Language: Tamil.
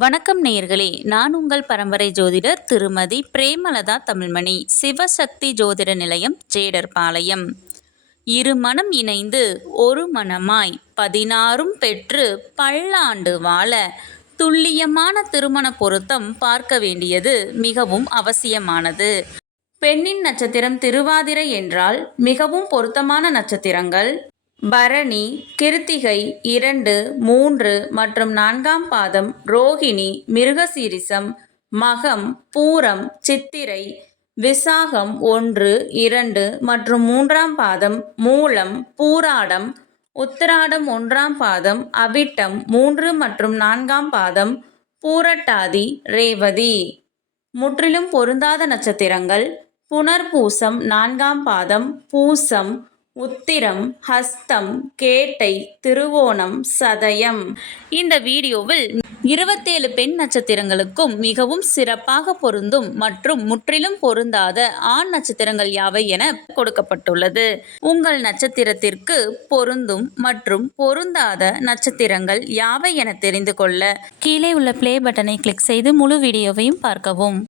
வணக்கம் நேயர்களே நான் உங்கள் பரம்பரை ஜோதிடர் திருமதி பிரேமலதா தமிழ்மணி சிவசக்தி ஜோதிட நிலையம் ஜேடர்பாளையம். இரு மனம் இணைந்து ஒரு மனமாய் பதினாறும் பெற்று பல்லாண்டு வாழ துல்லியமான திருமண பொருத்தம் பார்க்க வேண்டியது மிகவும் அவசியமானது. பெண்ணின் நட்சத்திரம் திருவாதிரை என்றால் மிகவும் பொருத்தமான நட்சத்திரங்கள். பரணி கிருத்திகை இரண்டு மூன்று மற்றும் நான்காம் பாதம் ரோகிணி மிருகசீரிசம் மகம் பூரம் சித்திரை விசாகம் ஒன்று இரண்டு மற்றும் மூன்றாம் பாதம் மூலம் பூராடம் உத்திராடம் ஒன்றாம் பாதம் அவிட்டம் மூன்று மற்றும் நான்காம் பாதம் பூரட்டாதி ரேவதி. முற்றிலும் பொருந்தாத நட்சத்திரங்கள் புனர்பூசம் நான்காம் பாதம் பூசம் உத்திரம் ஹஸ்தம் கேட்டை திருவோணம் சதயம். இந்த வீடியோவில் இருபத்தேழு பெண் நட்சத்திரங்களுக்கும் மிகவும் சிறப்பாக பொருந்தும் மற்றும் முற்றிலும் பொருந்தாத ஆண் நட்சத்திரங்கள் யாவை என கொடுக்கப்பட்டுள்ளது. உங்கள் நட்சத்திரத்திற்கு பொருந்தும் மற்றும் பொருந்தாத நட்சத்திரங்கள் யாவை என தெரிந்து கொள்ள கீழே உள்ள ப்ளே பட்டனை கிளிக் செய்து முழு வீடியோவையும் பார்க்கவும்.